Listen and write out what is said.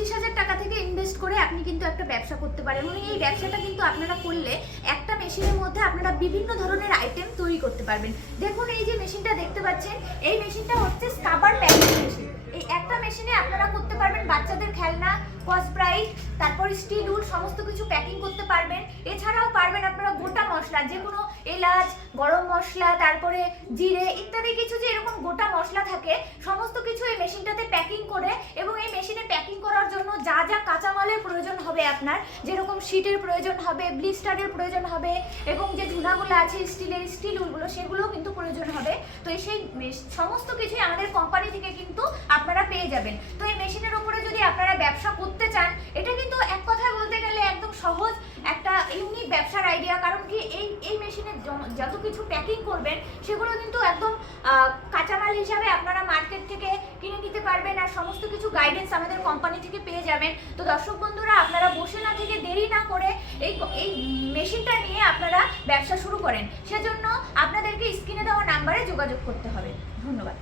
25,000 টাকা থেকে ইনভেস্ট করে আপনি কিন্তু একটা ব্যবসা করতে পারেন। এবং এই ব্যবসাটা কিন্তু আপনারা করলে একটা মেশিনের মধ্যে আপনারা বিভিন্ন ধরনের আইটেম তৈরি করতে পারবেন। দেখুন এই যে মেশিনটা দেখতে পাচ্ছেন, এই মেশিনটা হচ্ছে স্কাবার প্যাকিং মেশিন। এই একটা মেশিনে আপনারা করতে পারবেন বাচ্চাদের খেলনা, স্প্রাইট, তারপর স্টিল উড সমস্ত কিছু প্যাকিং করতে পারবেন। এছাড়াও পারবেন আপনারা গোটা মশলা, যে কোনো এলাচ, গরম মশলা, তারপরে জিরে ইত্যাদি কিছু যে এরকম গোটা মশলা থাকে সমস্ত কিছু এই মেশিনটাতে প্যাকিং করে, এবং এই মেশিনে প্যাকিং করার জন্য যা যা কাঁচামালের প্রয়োজন হবে আপনার, যেরকম শিটের প্রয়োজন হবে, ব্লিস্টারের প্রয়োজন হবে, এবং যে ঝুনাগুলো আছে স্টিলের স্টিল উডগুলো সেগুলোও কিন্তু প্রয়োজন হবে। তো সেই সমস্ত কিছুই আমাদের কোম্পানি থেকে কিন্তু আপনারা পেয়ে যাবেন। তো এই মেশিনের উপরে যদি আপনারা ব্যবসা করতে চান, এটা কিন্তু এক কথায় বলতে গেলে একদম সহজ একটা ইউনিক ব্যবসার আইডিয়া। কারণ কি এই মেশিনে যত কিছু প্যাকিং করবেন সেগুলো কিন্তু একদম কাঁচামাল হিসাবে আপনারা মার্কেট থেকে কিনে নিতে পারবেন, আর সমস্ত কিছু গাইডেন্স আমাদের কোম্পানি থেকে পেয়ে যাবেন। তো দর্শক বন্ধুরা, আপনারা বসে না থেকে দেরি না করে এই মেশিনটা নিয়ে আপনারা ব্যবসা শুরু করেন। সেজন্য আপনাদেরকে স্ক্রিনে দেওয়া নাম্বারে যোগাযোগ করতে হবে। ধন্যবাদ।